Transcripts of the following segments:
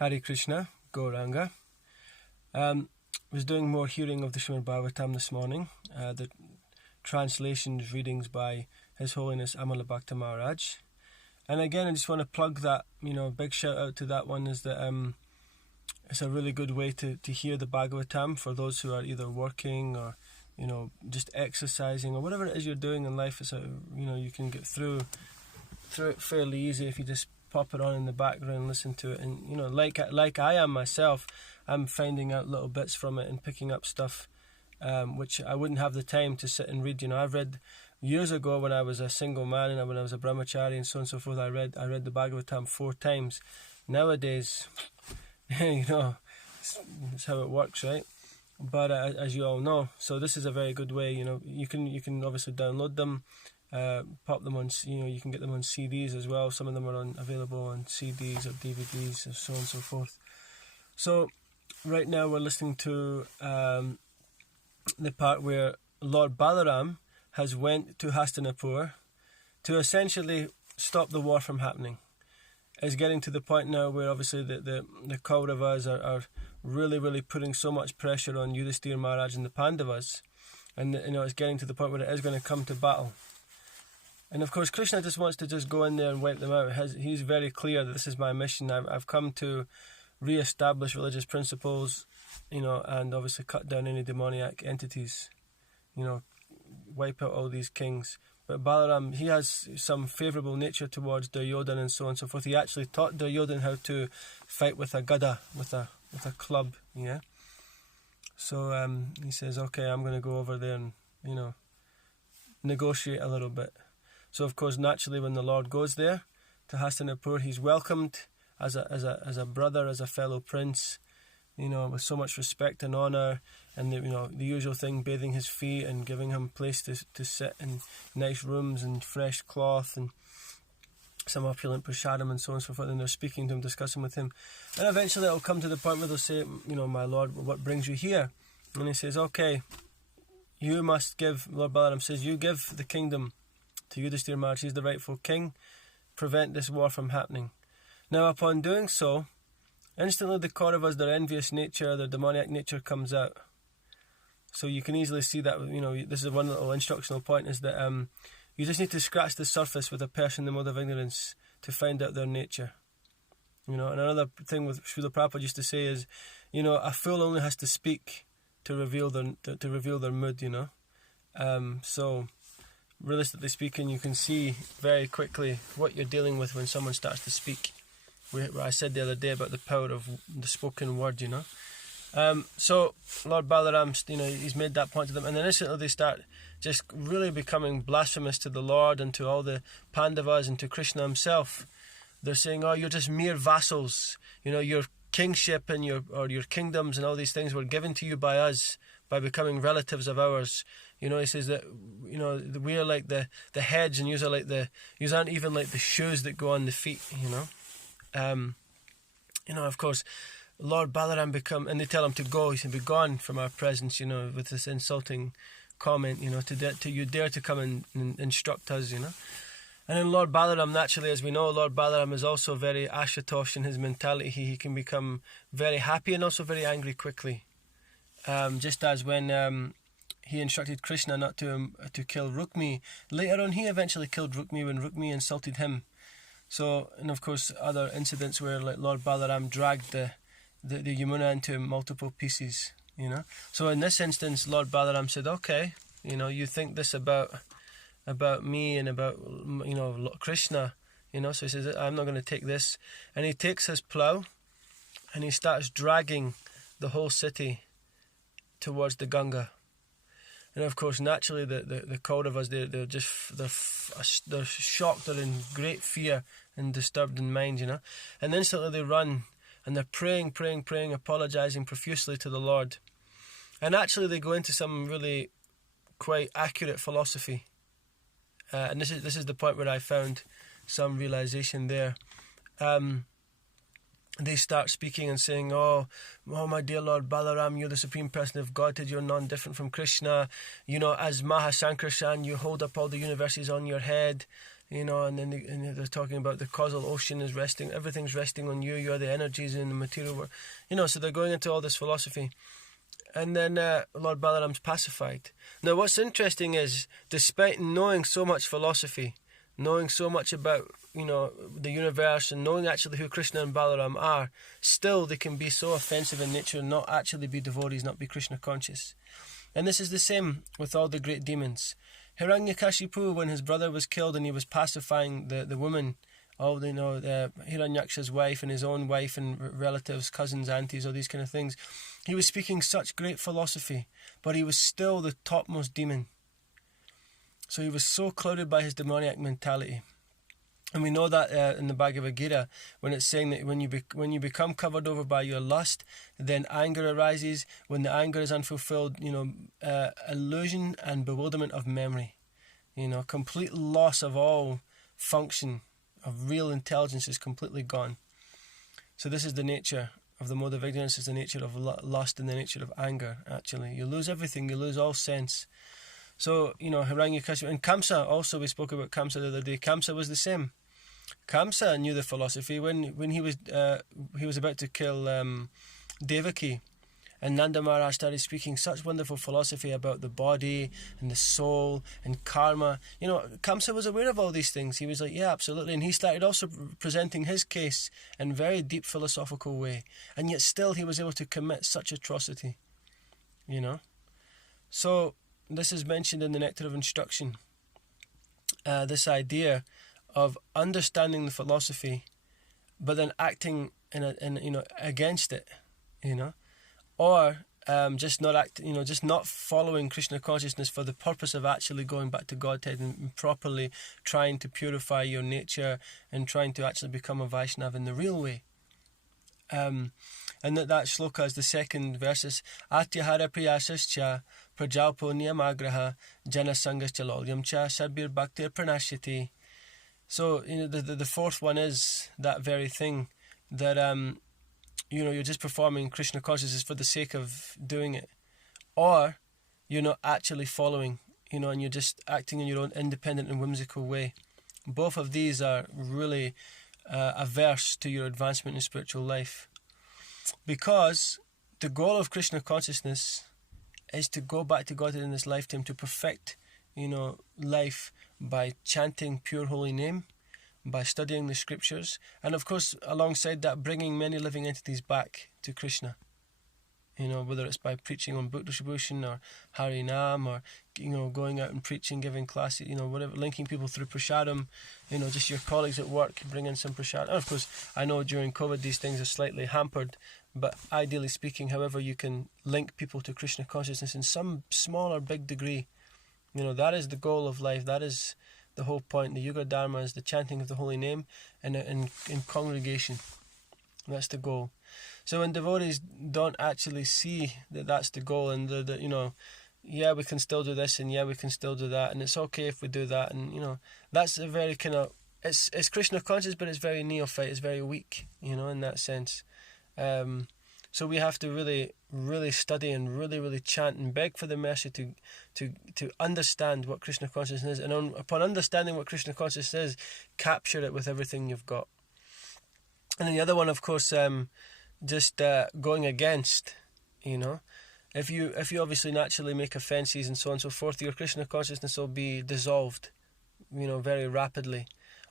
Hare Krishna, Gauranga. Was doing more hearing of the Srimad Bhagavatam this morning. The translations, readings by His Holiness Amala Bhakta Maharaj. And again, I just want to plug that, big shout out to that one, is that it's a really good way to hear the Bhagavatam for those who are either working or, just exercising or whatever it is you're doing in life. It's you can get through it fairly easy if you just pop it on in the background and listen to it. And like I am myself, I'm finding out little bits from it and picking up stuff which I wouldn't have the time to sit and read. I've read years ago when I was a single man and when I was a brahmachari and so on and so forth. I read the Bhagavatam 4 times. Nowadays, it's how it works, right? But as you all know, so this is a very good way. You can obviously download them. Pop them on, you can get them on CDs as well. Some of them are available on CDs or DVDs and so on and so forth. So right now we're listening to the part where Lord Balarama has went to Hastinapura to essentially stop the war from happening. It's getting to the point now where obviously the Kauravas are really, really putting so much pressure on Yudhishthira Maharaj and the Pandavas, and it's getting to the point where it is going to come to battle. And of course, Krishna just wants to just go in there and wipe them out. He's very clear that this is my mission. I've come to re-establish religious principles, and obviously cut down any demoniac entities, wipe out all these kings. But Balaram, he has some favourable nature towards Duryodhan and so on and so forth. He actually taught Duryodhan how to fight with a gada, with a club, yeah. So he says, okay, I'm going to go over there and, negotiate a little bit. So of course, naturally, when the Lord goes there to Hastinapur, he's welcomed as a brother, as a fellow prince, with so much respect and honour, and the usual thing, bathing his feet and giving him a place to sit in nice rooms and fresh cloth and some opulent prasadam and so on and so forth. And they're speaking to him, discussing with him, and eventually it'll come to the point where they'll say, my Lord, what brings you here? And he says, okay, you must give. Lord Balarama says, you give the kingdom to Yudhishthira Maharaj. He's the rightful king. Prevent this war from happening. Now, upon doing so, instantly the Kauravas, their envious nature, their demoniac nature comes out. So you can easily see that, this is one little instructional point, is that you just need to scratch the surface with a person in the mode of ignorance to find out their nature. And another thing with Srila Prabhupada used to say is, a fool only has to speak to reveal their mood, So realistically speaking, you can see very quickly what you're dealing with when someone starts to speak. Where I said the other day about the power of the spoken word, So Lord Balarama, he's made that point to them, and then instantly they start just really becoming blasphemous to the Lord and to all the Pandavas and to Krishna himself. They're saying, oh, you're just mere vassals. Your kingship and your kingdoms and all these things were given to you by us, by becoming relatives of ours. He says that, we are like the heads and yous aren't even like the shoes that go on the feet, Of course, Lord Balarama and they tell him to go. He said, be gone from our presence, with this insulting comment, to you dare to come and instruct us, And then Lord Balarama, naturally, as we know, Lord Balarama is also very Ashatosh in his mentality. He can become very happy and also very angry quickly. Just as when he instructed Krishna not to kill Rukmi, later on he eventually killed Rukmi when Rukmi insulted him. So, and of course, other incidents where Lord Balarama dragged the Yamuna into multiple pieces, So in this instance, Lord Balarama said, okay, you think this about me and about, Krishna, So he says, I'm not going to take this. And he takes his plough and he starts dragging the whole city towards the Ganga. And of course, naturally, the Kauravas, they're shocked, they're in great fear and disturbed in mind, And instantly they run and they're praying, apologizing profusely to the Lord. And actually, they go into some really quite accurate philosophy. And this is the point where I found some realization there. They start speaking and saying, oh, my dear Lord Balarama, you're the Supreme Person of Godhead, you're none different from Krishna. As Mahasankarshan, you hold up all the universes on your head. and then they're talking about the causal ocean is resting, everything's resting on you, you're the energies in the material world, so they're going into all this philosophy. And then Lord Balaram's pacified. Now what's interesting is, despite knowing so much philosophy, knowing so much about the universe, and knowing actually who Krishna and Balaram are, still they can be so offensive in nature and not actually be devotees, not be Krishna conscious. And this is the same with all the great demons. Hiranyakashipu, when his brother was killed and he was pacifying the woman, Hiranyaksha's wife and his own wife and relatives, cousins, aunties, all these kind of things, he was speaking such great philosophy, but he was still the topmost demon. So he was so clouded by his demoniac mentality. And we know that in the Bhagavad Gita, when it's saying that when you become covered over by your lust, then anger arises. When the anger is unfulfilled, illusion and bewilderment of memory. Complete loss of all function of real intelligence is completely gone. So this is the nature of the mode of ignorance, is the nature of lust and the nature of anger, actually. You lose everything, you lose all sense. So, Hiranyakashipu, and Kamsa also, we spoke about Kamsa the other day. Kamsa was the same. Kamsa knew the philosophy when he was about to kill Devaki, and Nanda Maharaj started speaking such wonderful philosophy about the body and the soul and karma. Kamsa was aware of all these things. He was like, yeah, absolutely. And he started also presenting his case in a very deep philosophical way. And yet still he was able to commit such atrocity. So this is mentioned in the Nectar of Instruction. This idea of understanding the philosophy, but then acting against it, or just not following Krishna consciousness for the purpose of actually going back to Godhead and properly trying to purify your nature and trying to actually become a Vaishnava in the real way. And that shloka is the second verses. Atyahara priyasascha prajalpo niyamagraha janasangascha lolyamcha sabir bhaktir pranashyati. So, the fourth one is that very thing, that, you're just performing Krishna consciousness for the sake of doing it. Or you're not actually following, and you're just acting in your own independent and whimsical way. Both of these are really averse to your advancement in spiritual life. Because the goal of Krishna consciousness is to go back to God in this lifetime, to perfect, life by chanting pure holy name, by studying the scriptures, and of course alongside that bringing many living entities back to Krishna. Whether it's by preaching on book distribution or Harinam, or going out and preaching, giving classes, whatever, linking people through prasadam, just your colleagues at work bringing some prasadam. And of course I know during COVID these things are slightly hampered, but ideally speaking, however you can link people to Krishna consciousness in some small or big degree, that is the goal of life. That is the whole point. The Yuga Dharma is the chanting of the holy name and in congregation. That's the goal. So when devotees don't actually see that that's the goal, and yeah, we can still do this, and yeah, we can still do that, and it's okay if we do that, and that's a very kind of, it's Krishna conscious, but it's very neophyte, it's very weak, in that sense. So we have to really, really study and really, really chant and beg for the mercy to understand what Krishna consciousness is, and upon understanding what Krishna consciousness is, capture it with everything you've got. And then the other one, of course, just going against, if you obviously naturally make offences and so on and so forth, your Krishna consciousness will be dissolved, very rapidly.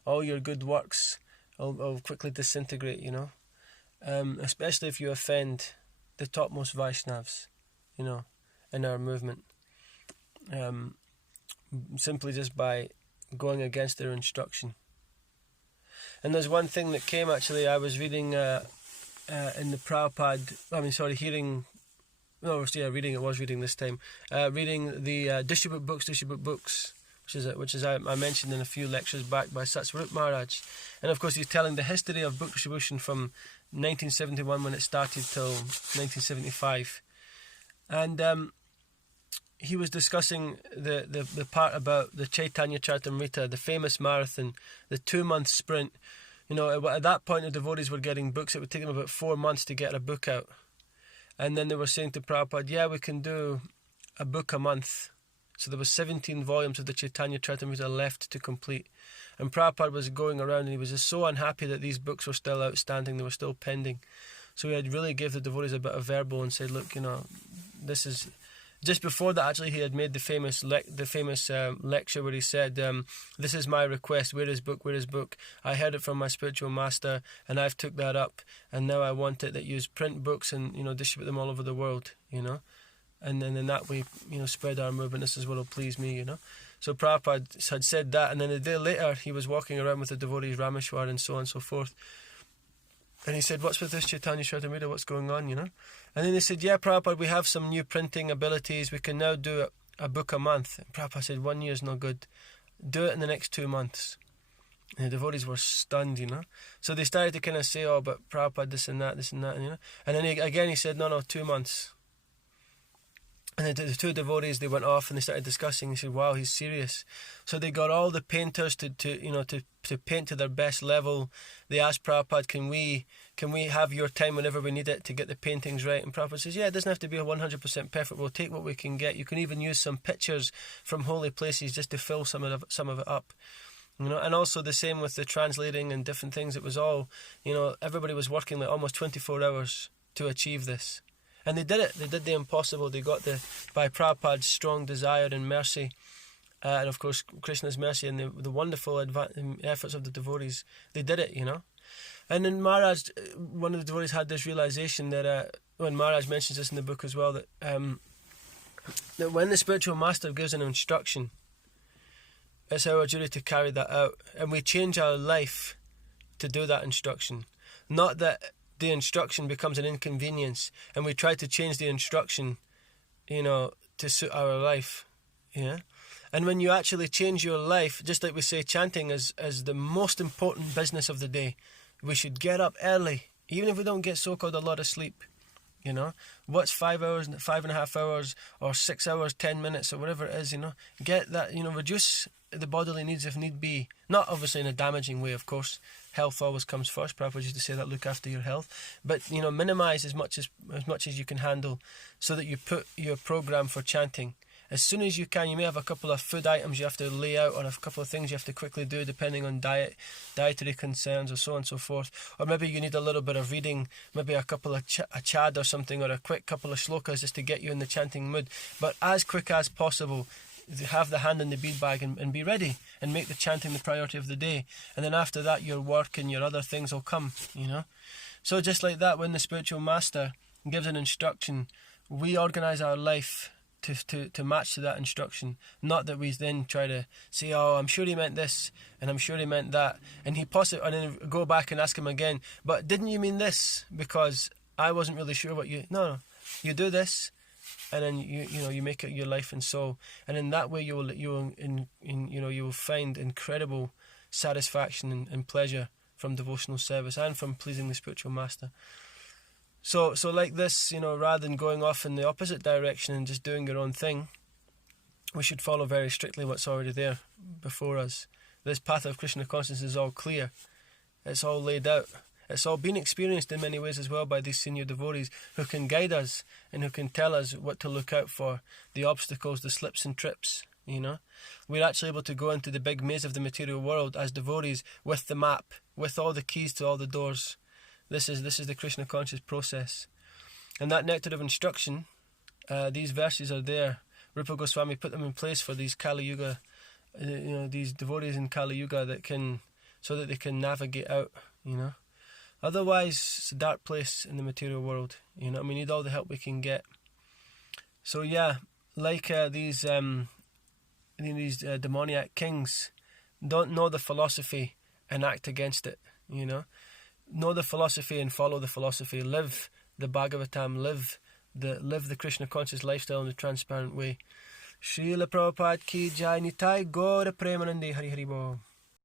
All your good works will quickly disintegrate, especially if you offend the topmost Vaishnavas, in our movement, simply just by going against their instruction. And there's one thing that came, actually, I was reading in the Prabhupada, reading this time, reading the Distribute Books, which is I mentioned in a few lectures back by Satsvarup Maharaj. And of course he's telling the history of book distribution from 1971 when it started till 1975. And he was discussing the part about the Chaitanya Charitamrita, the famous marathon, the 2-month sprint. At that point the devotees were getting books. It would take them about 4 months to get a book out. And then they were saying to Prabhupada, yeah, we can do a book a month. So there was 17 volumes of the Chaitanya Charitamrita left to complete. And Prabhupada was going around and he was just so unhappy that these books were still outstanding, they were still pending. So he had really gave the devotees a bit of verbal and said, look, this is... Just before that, actually, he had made the famous lecture where he said, this is my request, where is book? I heard it from my spiritual master, and I've took that up, and now I want it that you print books and, distribute them all over the world, And then in that way, spread our movement, this is what will please me, So Prabhupada had said that, and then a day later, he was walking around with the devotees, Rameshwar, and so on and so forth. And he said, what's with this Chaitanya Charitamrita? What's going on, And then they said, yeah, Prabhupada, we have some new printing abilities. We can now do a book a month. And Prabhupada said, 1 year is not good. Do it in the next 2 months. And the devotees were stunned, So they started to kind of say, oh, but Prabhupada, this and that, And then he said, no, 2 months. And the two devotees, they went off and they started discussing. They said, wow, he's serious. So they got all the painters to paint to their best level. They asked Prabhupada, can we have your time whenever we need it to get the paintings right? And Prabhupada says, yeah, it doesn't have to be 100% perfect. We'll take what we can get. You can even use some pictures from holy places just to fill some of it up. And also the same with the translating and different things. It was all, everybody was working like almost 24 hours to achieve this. And they did it. They did the impossible. They got by Prabhupada's strong desire and mercy, and of course Krishna's mercy and the wonderful efforts of the devotees. They did it, And then Maharaj, one of the devotees, had this realization that, when Maharaj mentions this in the book as well, that when the spiritual master gives an instruction, it's our duty to carry that out, and we change our life to do that instruction. Not that the instruction becomes an inconvenience and we try to change the instruction, to suit our life. And when you actually change your life, just like we say, chanting is the most important business of the day. We should get up early, even if we don't get so-called a lot of sleep. What's 5 hours, 5.5 hours, or 6 hours, 10 minutes, or whatever it is, get that, reduce the bodily needs if need be. Not obviously in a damaging way, of course. Health always comes first. Prabhupada used to say that, look after your health. But, minimize as much as you can handle, so that you put your program for chanting. As soon as you can, you may have a couple of food items you have to lay out, or a couple of things you have to quickly do depending on dietary concerns, or so on and so forth. Or maybe you need a little bit of reading, maybe a couple of a chad or something, or a quick couple of shlokas just to get you in the chanting mood. But as quick as possible, have the hand in the bead bag and be ready, and make the chanting the priority of the day. And then after that, your work and your other things will come, So just like that, when the spiritual master gives an instruction, we organize our life to match to that instruction. Not that we then try to say, oh, I'm sure he meant this and I'm sure he meant that, and then go back and ask him again, but didn't you mean this? Because I wasn't really sure what you... No, you do this, and then you make it your life and soul, and in that way you will find incredible satisfaction and pleasure from devotional service and from pleasing the spiritual master. So like this, rather than going off in the opposite direction and just doing your own thing, we should follow very strictly what's already there before us. This path of Krishna consciousness is all clear. It's all laid out. It's all been experienced in many ways as well by these senior devotees who can guide us and who can tell us what to look out for, the obstacles, the slips and trips. We're actually able to go into the big maze of the material world as devotees with the map, with all the keys to all the doors. This is the Krishna conscious process. And that nectar of instruction, these verses are there. Rupa Goswami put them in place for these Kali Yuga, these devotees in Kali Yuga so that they can navigate out, Otherwise, it's a dark place in the material world, and we need all the help we can get. So yeah, like these demoniac kings, don't know the philosophy and act against it, Know the philosophy and follow the philosophy. Live the Bhagavatam. Live the Krishna conscious lifestyle in a transparent way. Srila Prabhupada ki jai, Nitai Gaura Premanande Hari Hari Bo.